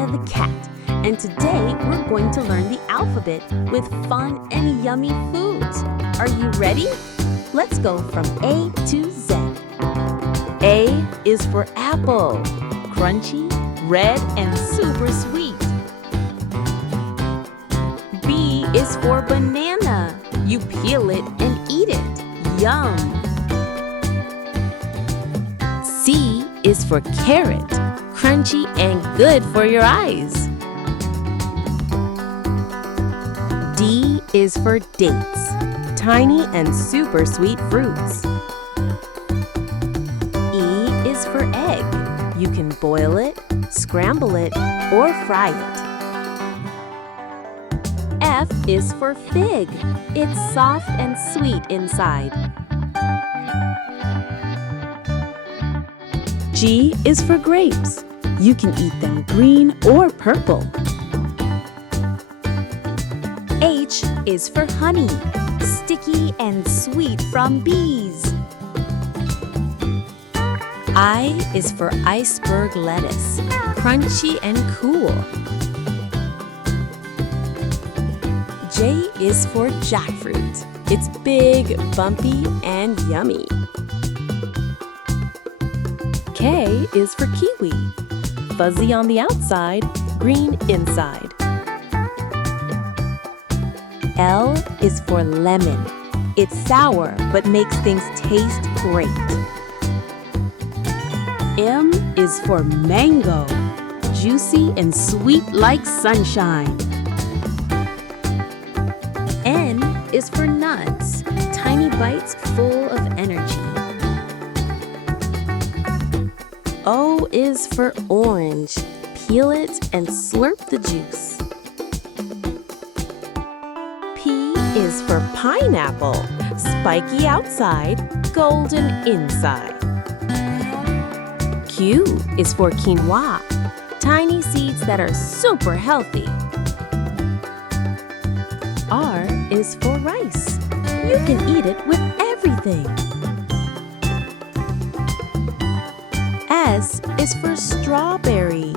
Maya the cat, and today we're going to learn the alphabet with fun and yummy foods. Are you ready? Let's go from A to Z. A is for apple, crunchy, red, and super sweet. B is for banana. You peel it and eat it. Yum! C is for carrot, crunchy and good for your eyes. D is for dates, tiny and super sweet fruits. E is for egg. You can boil it, scramble it, or fry it. F is for fig. It's soft and sweet inside. G is for grapes. You can eat them green or purple. H is for honey, sticky and sweet from bees. I is for iceberg lettuce, crunchy and cool. J is for jackfruit. It's big, bumpy, and yummy. K is for kiwi. Fuzzy on the outside, green inside. L is for lemon. It's sour but makes things taste great. M is for mango. Juicy and sweet like sunshine. N is for nuts. Tiny bites full of energy. O is for orange. Peel it and slurp the juice. P is for pineapple. Spiky outside, golden inside. Q is for quinoa. Tiny seeds that are super healthy. R is for rice. You can eat it with everything. S is for strawberry.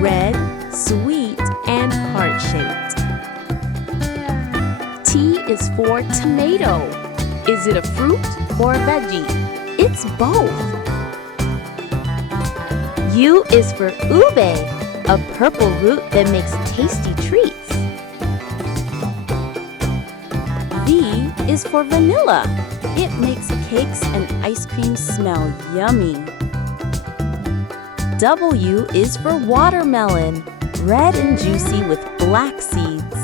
Red, sweet, and heart-shaped. T is for tomato. Is it a fruit or a veggie? It's both. U is for ube, a purple root that makes tasty treats. V is for vanilla. It makes cakes and ice cream smell yummy. W is for watermelon, red and juicy with black seeds.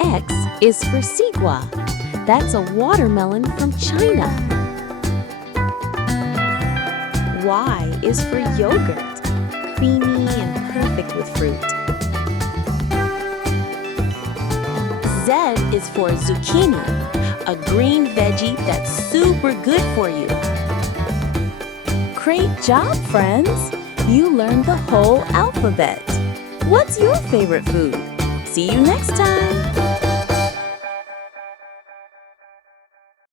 X is for sigua. That's a watermelon from China. Y is for yogurt, creamy and perfect with fruit. Z is for zucchini, a green veggie that's super good for you. Great job, friends! You learned the whole alphabet. What's your favorite food? See you next time!